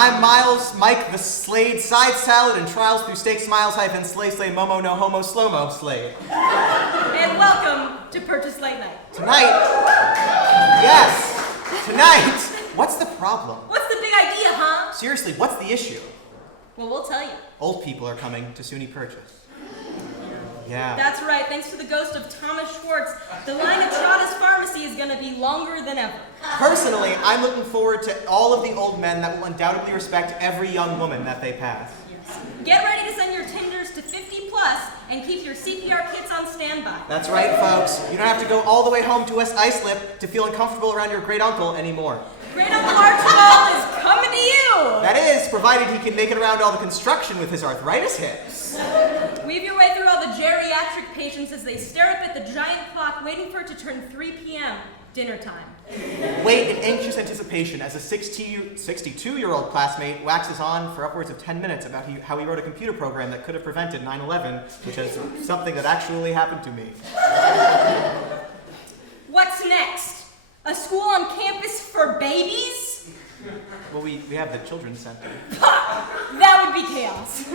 I'm Miles, Mike the Slade, side salad and trials through steak, smiles, hyphen, slay, momo, no homo, slow-mo, Slade. And welcome to Purchase Late Night. Tonight, what's the problem? What's the big idea, huh? Seriously, what's the issue? Well, we'll tell you. Old people are coming to SUNY Purchase. Yeah. That's right, thanks to the ghost of Thomas Schwartz, the line at Trotta's Pharmacy is gonna be longer than ever. Personally, I'm looking forward to all of the old men that will undoubtedly respect every young woman that they pass. Yes. Get ready to send your Tinders to 50 plus and keep your CPR kits on standby. That's right, folks. You don't have to go all the way home to West Islip to feel uncomfortable around your great uncle anymore. Great Uncle Archibald is coming to you! That is, provided he can make it around all the construction with his arthritis hips. Weave your way through all the geriatric patients as they stare up at the giant clock waiting for it to turn 3 p.m. dinner time. Wait in anxious anticipation as a 62-year-old classmate waxes on for upwards of 10 minutes about how he wrote a computer program that could have prevented 9/11, which is something that actually happened to me. What's next? A school on campus for babies? Well, we have the children's center. That would be chaos.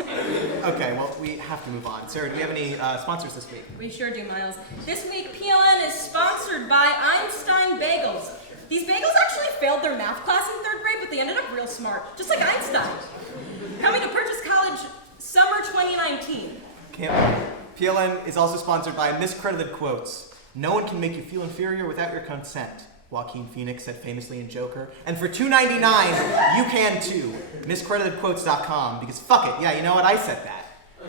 Okay, well, we have to move on. Sarah, do we have any sponsors this week? We sure do, Miles. This week, PLN is sponsored by Einstein Bagels. These bagels actually failed their math class in 3rd grade, but they ended up real smart, just like Einstein. Coming to Purchase College summer 2019. PLN is also sponsored by Miscredited Quotes. No one can make you feel inferior without your consent. Joaquin Phoenix said famously in Joker. And for $2.99, you can too. Miscreditedquotes.com, because fuck it. Yeah, you know what? I said that.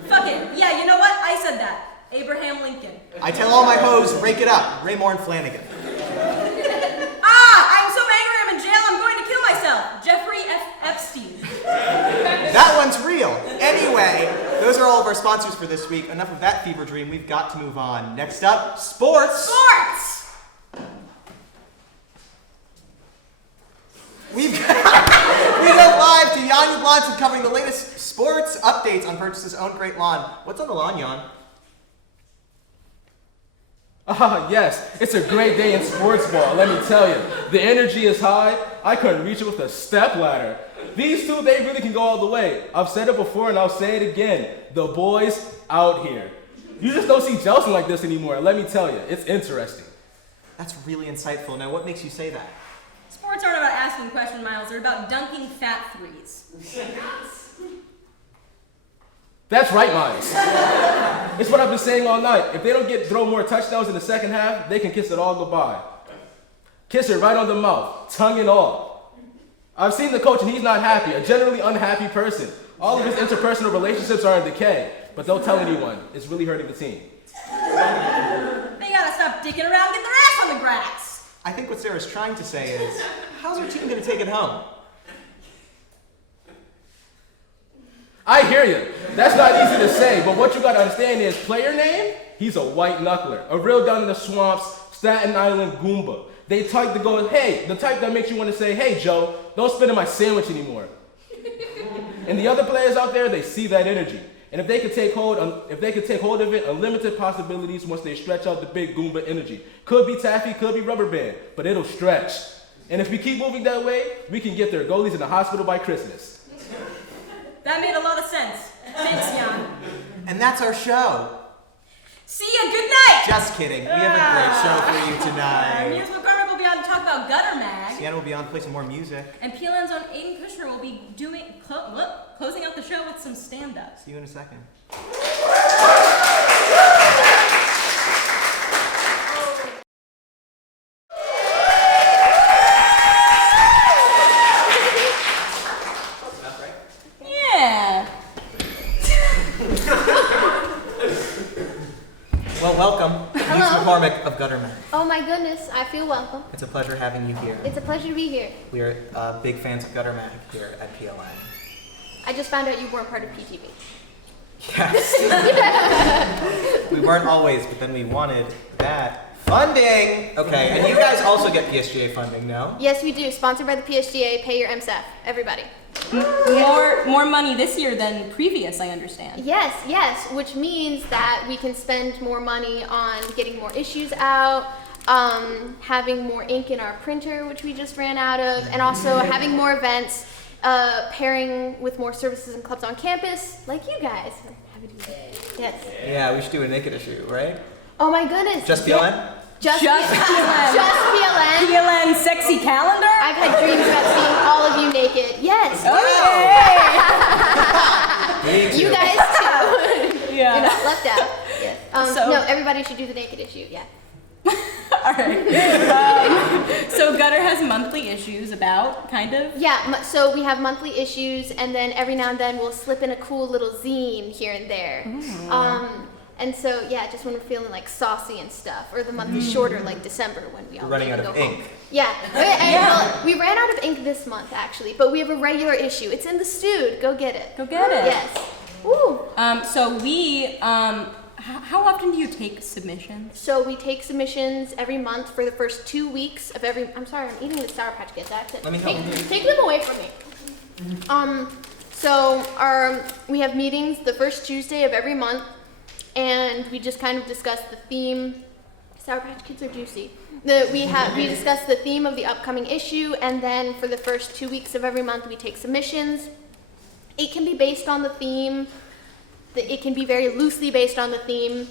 Fuck it. Yeah, you know what? I said that. Abraham Lincoln. I tell all my hoes, rake it up. Raymore and Flanagan. I'm so angry I'm in jail, I'm going to kill myself. Jeffrey F. Epstein. That one's real. Anyway, those are all of our sponsors for this week. Enough of that fever dream. We've got to move on. Next up, sports. Sports! We go live to Jan Jablonski covering the latest sports updates on Purchase's own great lawn. What's on the lawn, Jan? Yes, it's a great day in sports ball, let me tell you. The energy is high. I couldn't reach it with a step ladder. These two, they really can go all the way. I've said it before and I'll say it again. The boys out here. You just don't see Jelson like this anymore, let me tell you. It's interesting. That's really insightful. Now, what makes you say that? Sports aren't about asking questions, Miles. They're about dunking fat threes. That's right, Miles. It's what I've been saying all night. If they don't throw more touchdowns in the second half, they can kiss it all goodbye. Kiss it right on the mouth, tongue and all. I've seen the coach and he's not happy, a generally unhappy person. All of his interpersonal relationships are in decay, but don't tell anyone. It's really hurting the team. They gotta stop dicking around and get their ass on the grass. I think what Sarah's trying to say is, how's our team going to take it home? I hear you. That's not easy to say, but what you got to understand is player name, he's a white knuckler, a real down in the swamps, Staten Island Goomba. They type to go, hey, the type that makes you want to say, hey, Joe, don't spit in my sandwich anymore. And the other players out there, they see that energy. And if they could take hold of it, unlimited possibilities once they stretch out the big Goomba energy. Could be taffy, could be rubber band, but it'll stretch. And if we keep moving that way, we can get their goalies in the hospital by Christmas. That made a lot of sense. Thanks, Jan. And that's our show. See ya, good night! Just kidding. We have a great show for you tonight. Muse McCormick will be on to talk about Gutter Mag. Sienna will be on to play some more music. And PLN's own Aiden Kushner will be closing out the show with some stand-up. See you in a second. Yeah. Well, welcome. Hello. Muse McCormick of Gutter Mag. Oh my goodness, I feel welcome. It's a pleasure having you here. It's a pleasure to be here. We are big fans of Gutter Mag here at PLN. I just found out you weren't part of PTV. Yes. We weren't always, but then we wanted that funding. Okay, and you guys also get PSGA funding, no? Yes, we do. Sponsored by the PSGA. Pay your MSF. Everybody. More money this year than previous, I understand. Yes, which means that we can spend more money on getting more issues out, having more ink in our printer, which we just ran out of, and also having more events. pairing with more services and clubs on campus, like you guys. Happy to be here. Yes. Yeah, we should do a naked issue, right? Oh my goodness. Just PLN? Just PLN. Just PLN. PLN sexy calendar? I've had dreams about seeing all of you naked. Yes. Me too. You guys too. Yeah. You're not left out. Yes. So- No, everybody should do the naked issue. Yeah. Alright. So Gutter has monthly issues about, kind of? Yeah, so we have monthly issues, and then every now and then we'll slip in a cool little zine here and there. And so, yeah, just when we're feeling like saucy and stuff, or the month is shorter, like December, when we all We're running get out to of go ink. home. Yeah, well, we ran out of ink this month actually, but we have a regular issue. It's in the Stewed. Go get it. Go get it. Yes. Woo. So we, how often do you take submissions? So we take submissions every month for the first 2 weeks of every. I'm sorry, I'm eating the Sour Patch Kids. Let me help. Take them away from me. So we have meetings the first Tuesday of every month, and we just kind of discuss the theme. Sour Patch Kids are juicy. We discuss the theme of the upcoming issue, and then for the first 2 weeks of every month, we take submissions. It can be based on the theme. It can be very loosely based on the theme.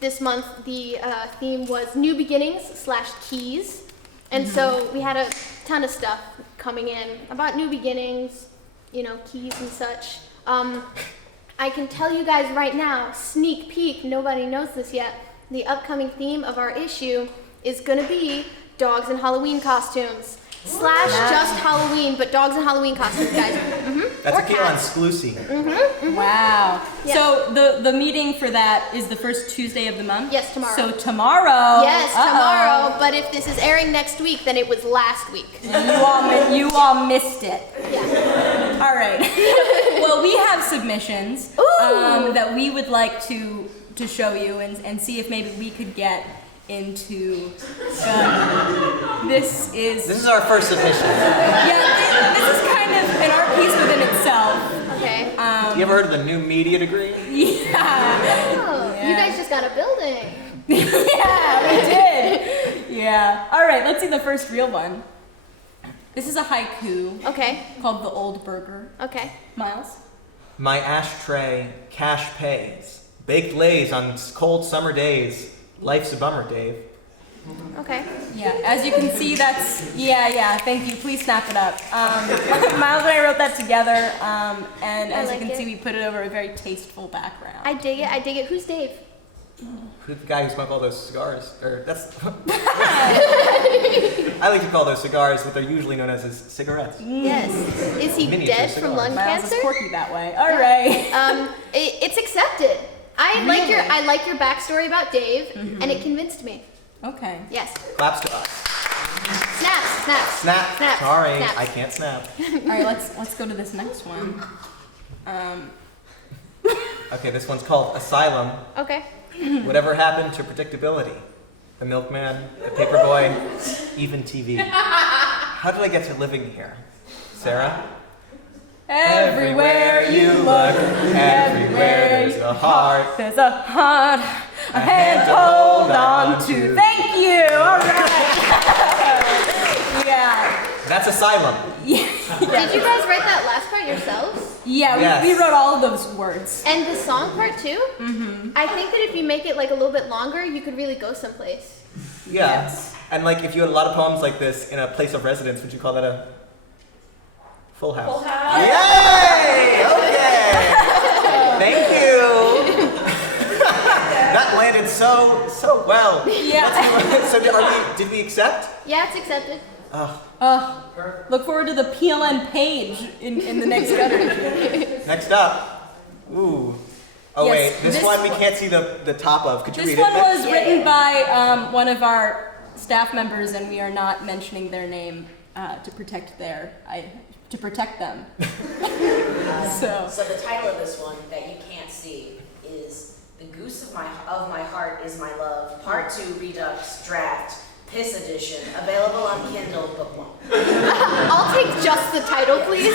This month, the theme was New Beginnings / Keys. And so we had a ton of stuff coming in about new beginnings, keys and such. I can tell you guys right now, sneak peek, nobody knows this yet, the upcoming theme of our issue is gonna be dogs in Halloween costumes. / just Halloween, but dogs in Halloween costumes, guys. That's Or a PLN cats. exclusive. Wow. Yeah. So the meeting for that is the first Tuesday of the month? Yes, tomorrow. So tomorrow. Yes, tomorrow, but if this is airing next week, then it was last week. You all missed it. Yeah. All right. Well, we have submissions that we would like to show you and see if maybe we could get into. This is our first submission. Yeah. This is kind of an art piece within itself. Okay. You ever heard of the new media degree? Yeah. Oh, you guys just got a building. Yeah, we did. Yeah. All right. Let's see the first real one. This is a haiku. Okay. Called The Old Burger. Okay. Miles? My ashtray, cash pays. Baked lays on cold summer days. Life's a bummer, Dave. Okay. Yeah, as you can see, that's, thank you. Please snap it up. Miles and I wrote that together, and as you can see, we put it over a very tasteful background. I dig it. Who's Dave? Who's the guy who smoked all those cigars? I like to call those cigars what they're usually known as cigarettes. Yes. Is he Miniature dead from cigar. lung Miles cancer? is quirky that way. All right. It's accepted. I like your backstory about Dave, and it convinced me. Okay. Yes. Claps to us. Snap. Sorry, Snap. I can't snap. All right, let's go to this next one. Okay, this one's called Asylum. Okay. Whatever happened to predictability? The milkman, the paperboy, even TV. How did I get to living here? Sarah? Everywhere you look, everywhere there's a heart. There's a heart, a hand to hold on to. Thank you. All right. Yeah. That's Asylum. Yeah. Did you guys write that last part yourselves? Yeah, Yes. we wrote all of those words. And the song part too? Mm-hmm. I think that if you make it like a little bit longer, you could really go someplace. Yeah. Yes. And like if you had a lot of poems like this in a place of residence, would you call that a full house? Full house. Yay! Okay. Thank you. That landed so well. Yeah. So did we accept? Yeah, it's accepted. Look forward to the PLN page in the next Gutter issue. Next up. Ooh. Oh Yes, wait, this this one we one- can't see the top of. Could you This read one it? was written by one of our staff members, and we are not mentioning their name to protect them. So the title of this one that you can't see is "The Goose of My Heart Is My Love," Part 2 Redux Draft Piss Edition, available on Kindle Book 1. I'll take just the title, please.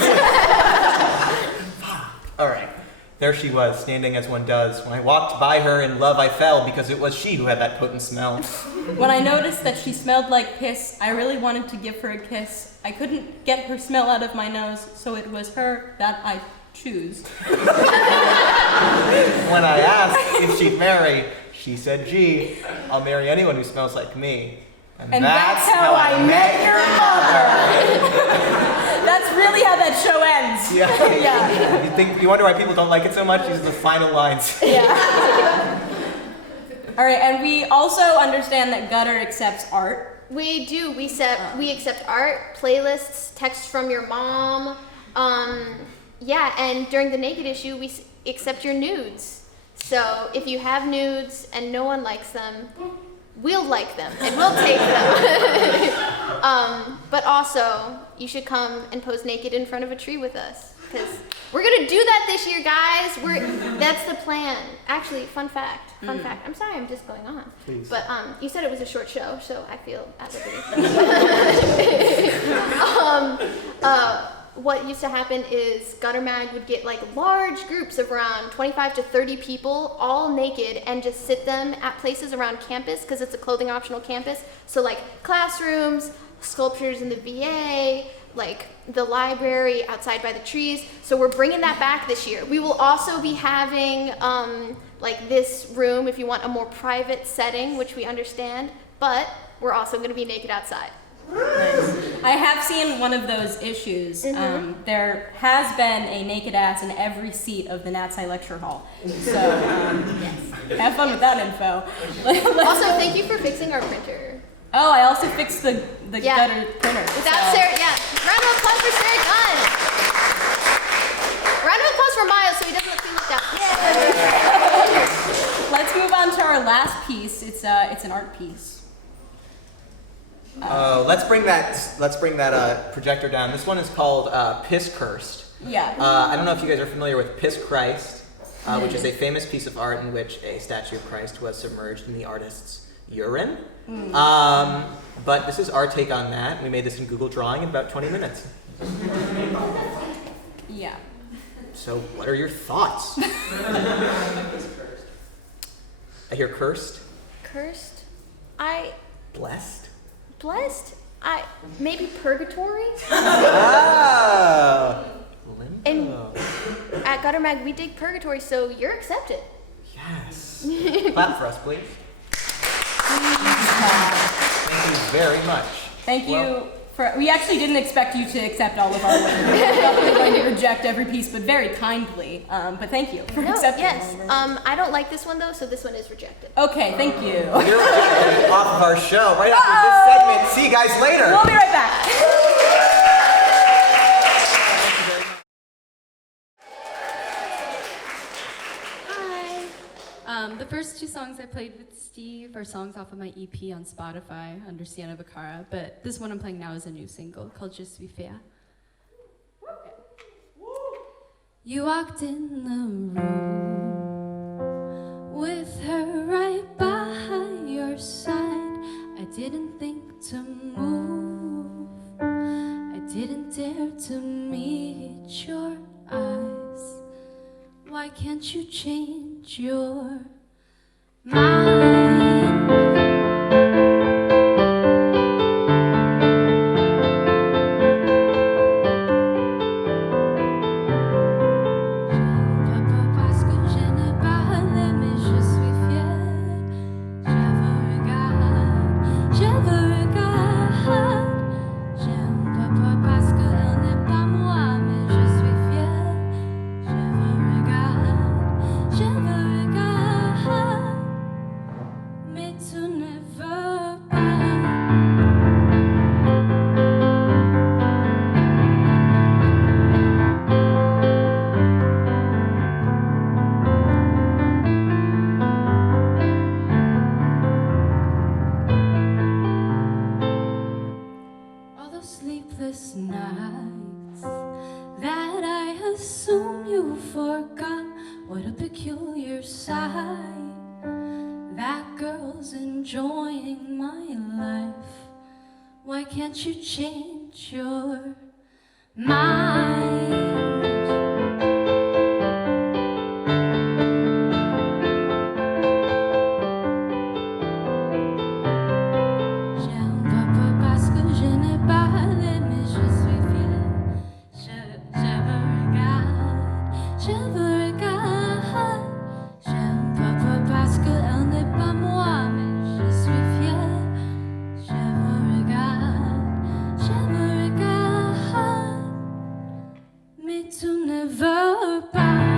All right. There she was, standing as one does. When I walked by her in love I fell, because it was she who had that potent smell. When I noticed that she smelled like piss, I really wanted to give her a kiss. I couldn't get her smell out of my nose, so it was her that I choose. When I asked if she'd marry, she said, gee, I'll marry anyone who smells like me. And that's how I met your mother. That's really how that show ends. Yeah. Yeah. You wonder why people don't like it so much? These are the final lines. Yeah. All right, and we also understand that Gutter accepts art. We do. We accept art, playlists, texts from your mom. Yeah, and during the naked issue, we accept your nudes. So if you have nudes and no one likes them, we'll like them and we'll take them. But also, you should come and pose naked in front of a tree with us, because we're gonna do that this year, guys. That's the plan. Actually, fun fact. I'm sorry, I'm just going on. Please. But you said it was a short show, so I feel at liberty. What used to happen is Gutter Mag would get like large groups of around 25 to 30 people, all naked, and just sit them at places around campus, because it's a clothing optional campus. So like classrooms, sculptures in the VA, like the library outside by the trees. So we're bringing that back this year. We will also be having like this room if you want a more private setting, which we understand, but we're also going to be naked outside. Nice. I have seen one of those issues. There has been a naked ass in every seat of the NatSci lecture hall. So yes. Have fun with that info. Also, thank you for fixing our printer. Oh, I also fixed the Gutter printer. Without Sarah, yeah. Round of applause for Sarah Gunn. Round of applause for Miles so he doesn't feel left out. Yay! Let's move on to our last piece. It's an art piece. Let's bring that projector down. This one is called Piss Cursed. Yeah. I don't know if you guys are familiar with Piss Christ, which is a famous piece of art in which a statue of Christ was submerged in the artist's urine. But this is our take on that. We made this in Google Drawing in about 20 minutes. Yeah. So what are your thoughts? I hear cursed. Cursed? Blessed? Blessed? Maybe purgatory? Limbo. And at Gutter Mag, we dig purgatory, so you're accepted. Yes. Clap for us, please. Thank you very much. Thank you we actually didn't expect you to accept all of our work. We thought we were going to reject every piece, but very kindly. But thank you for accepting Yes. all of it. I don't like this one though, so this one is rejected. Okay, thank you. You're rejected off of our show right after this segment. See you guys later. We'll be right back. The first two songs I played with Steve are songs off of my EP on Spotify under Sienna Vacara, but this one I'm playing now is a new single called Je suis fier. You walked in the room with her right by your side. I didn't think to move, I didn't dare to meet your eyes. Why can't you change your mind? Sleepless nights that I assume you forgot. What a peculiar sight. That girl's enjoying my life. Why can't you change your mind? ready to never part.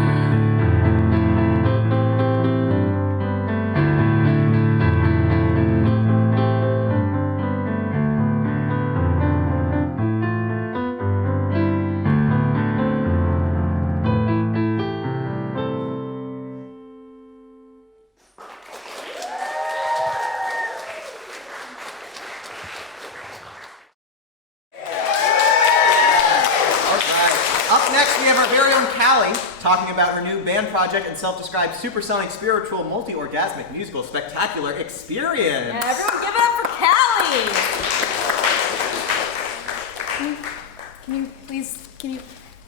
Up next, we have our very own Callie talking about her new band project and self-described supersonic, spiritual, multi-orgasmic musical spectacular experience. Yeah, everyone give it up for Callie! Can you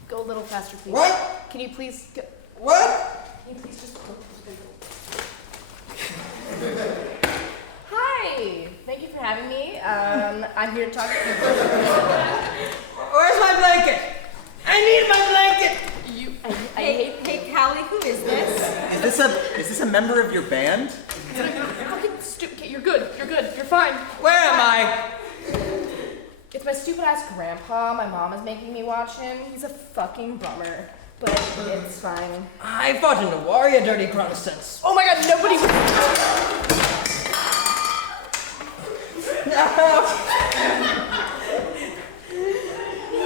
go a little faster, please? What? Can you please go? What? Can you please just go? Hi, thank you for having me. I'm here to talk to you. Where's my blanket? I need my blanket! Hey, Callie, who is this? Is this a member of your band? Fucking stupid. You're good. You're fine. Where am I? It's my stupid ass grandpa. My mom is making me watch him. He's a fucking bummer. But it's fine. I fought in the war, you dirty Protestants. Oh my god, nobody.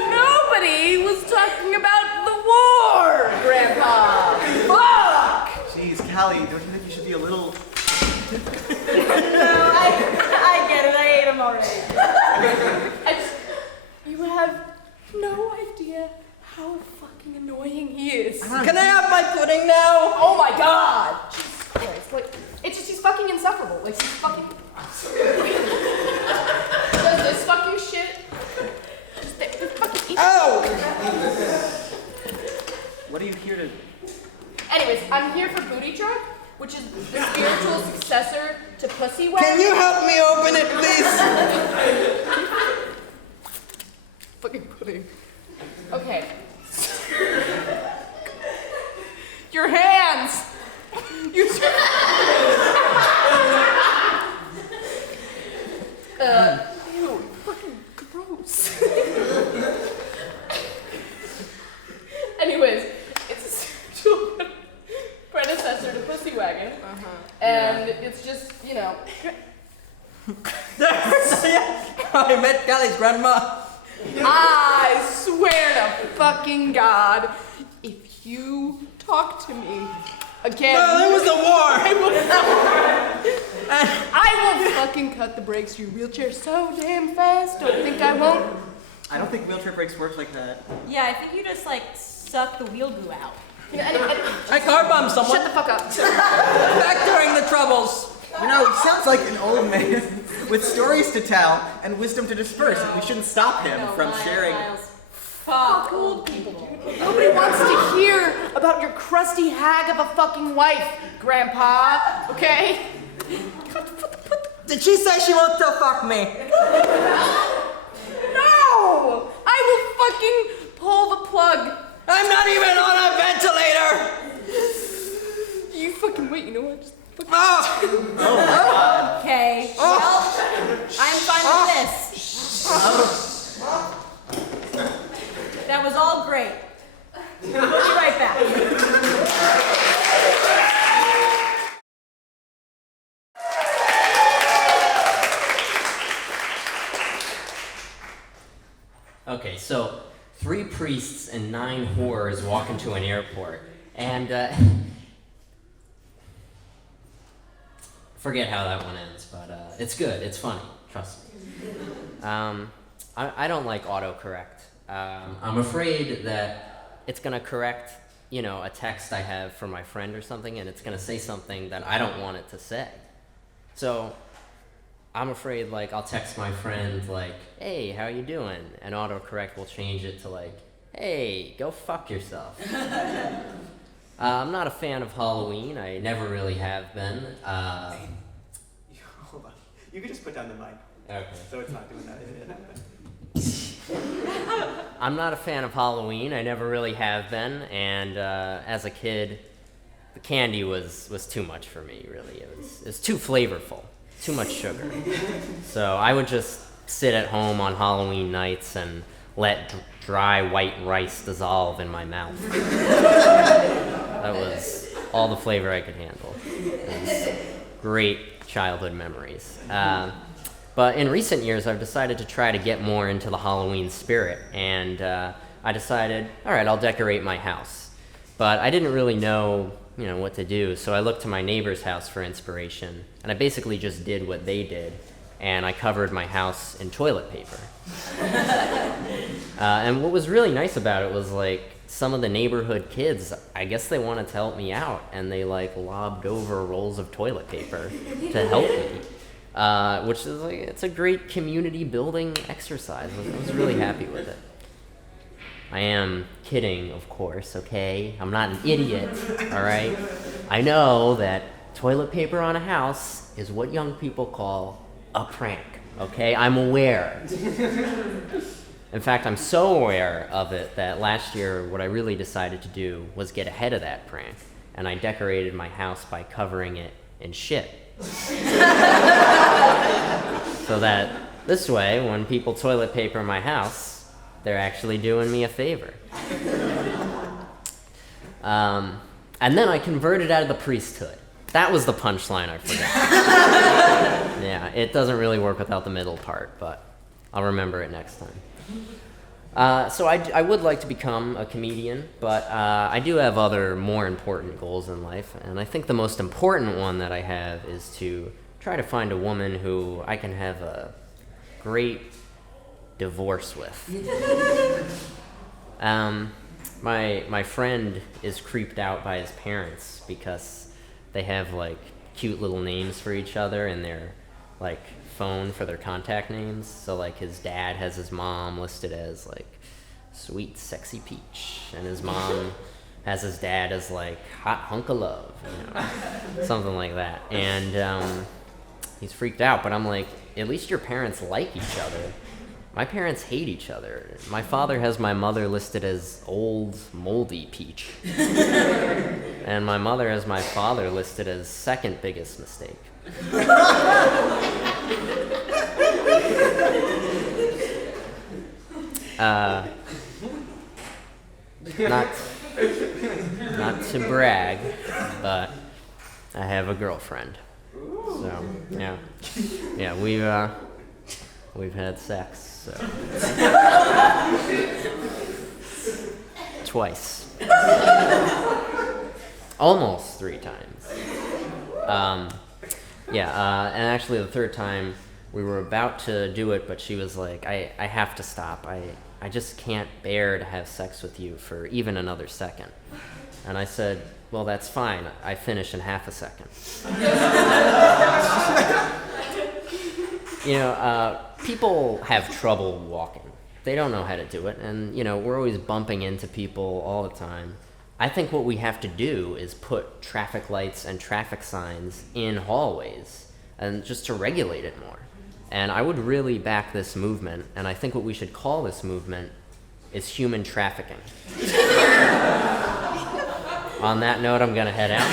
Nobody was talking about the war, Grandpa. Fuck! Jeez, Callie, don't you think you should be a little... No, I get it. I ate him already. You have no idea how fucking annoying he is. Can I have my pudding now? Oh my god! Jesus Christ. Like, it's just, he's fucking insufferable. Like, he's fucking... Does this fucking shit. Just fucking... Oh! What are you here to... Anyways, I'm here for Booty Truck, which is the spiritual successor to Pussy Wagon. Can you help me open it, please? Fucking pudding. Okay. Your hands! Use your... Ew, fucking gross. Anyways, it's a spiritual predecessor to Pussy Wagon. And it's just, you know... I met Callie's grandma. I swear to fucking God, if you talk to me again... Well, there was a war. I will fucking cut the brakes to your wheelchair so damn fast. Don't think I won't. I don't think wheelchair brakes work like that. Yeah, I think you just like suck the wheel goo out. You know, I car bombed someone. shut the fuck up. Back during the Troubles. You know, he sounds like an old man with stories to tell and wisdom to disperse. We shouldn't stop him from sharing. Fuck old people. Nobody wants to hear about your crusty hag of a fucking wife, Grandpa. Okay? Did she say she wants to fuck me? No! I will fucking pull the plug. I'm not even on a ventilator. You fucking wait. You know what? Just fucking... Oh. Okay, well, I'm fine with this. That was all great. We'll be right back. Okay, so 3 priests and 9 whores walk into an airport, and forget how that one ends, but it's good, it's funny, trust me. I don't like autocorrect. I'm afraid that it's gonna correct, you know, a text I have for my friend or something, and it's gonna say something that I don't want it to say. So I'm afraid, like, I'll text my friend, like, hey, how you doing? And autocorrect will change it to, like, hey, go fuck yourself. I'm not a fan of Halloween. I never really have been. Hold on. You can just put down the mic. Okay. So it's not doing that. I'm not a fan of Halloween. I never really have been. And as a kid, the candy was too much for me, really. It was too flavorful. Too much sugar. So I would just sit at home on Halloween nights and let dry white rice dissolve in my mouth. That was all the flavor I could handle. It was great childhood memories. But in recent years, I've decided to try to get more into the Halloween spirit, and I decided, all right, I'll decorate my house. But I didn't really know, what to do, so I looked to my neighbor's house for inspiration, and I basically just did what they did, and I covered my house in toilet paper. And what was really nice about it was, some of the neighborhood kids, I guess they wanted to help me out, and they, lobbed over rolls of toilet paper to help me. Which is it's a great community building exercise. I was really happy with it. I am kidding, of course, okay? I'm not an idiot, all right? I know that toilet paper on a house is what young people call a prank, okay? I'm aware. In fact, I'm so aware of it that last year what I really decided to do was get ahead of that prank, and I decorated my house by covering it in shit. So that this way, when people toilet paper my house, they're actually doing me a favor. And then I converted out of the priesthood. That was the punchline I forgot. Yeah, it doesn't really work without the middle part, but I'll remember it next time. So I would like to become a comedian, but I do have other more important goals in life, and I think the most important one that I have is to try to find a woman who I can have a great divorce with. My friend is creeped out by his parents because they have cute little names for each other in their phone for their contact names. So his dad has his mom listed as sweet sexy peach, and his mom has his dad as hot hunk of love, something like that. And he's freaked out, but I'm at least your parents like each other. My parents hate each other. My father has my mother listed as old moldy peach, and my mother has my father listed as second biggest mistake. Not to brag, but I have a girlfriend. So yeah, we've had sex. So twice, almost 3 times. And actually the third time we were about to do it, but she was like, I have to stop. I just can't bear to have sex with you for even another second. And I said, well, that's fine. I finish in half a second. People have trouble walking. They don't know how to do it. And, we're always bumping into people all the time. I think what we have to do is put traffic lights and traffic signs in hallways, and just to regulate it more. And I would really back this movement, and I think what we should call this movement is human trafficking. On that note, I'm going to head out.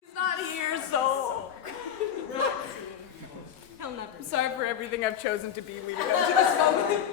He's not here, so... He'll never. I'm sorry for everything I've chosen to be leading up to this moment.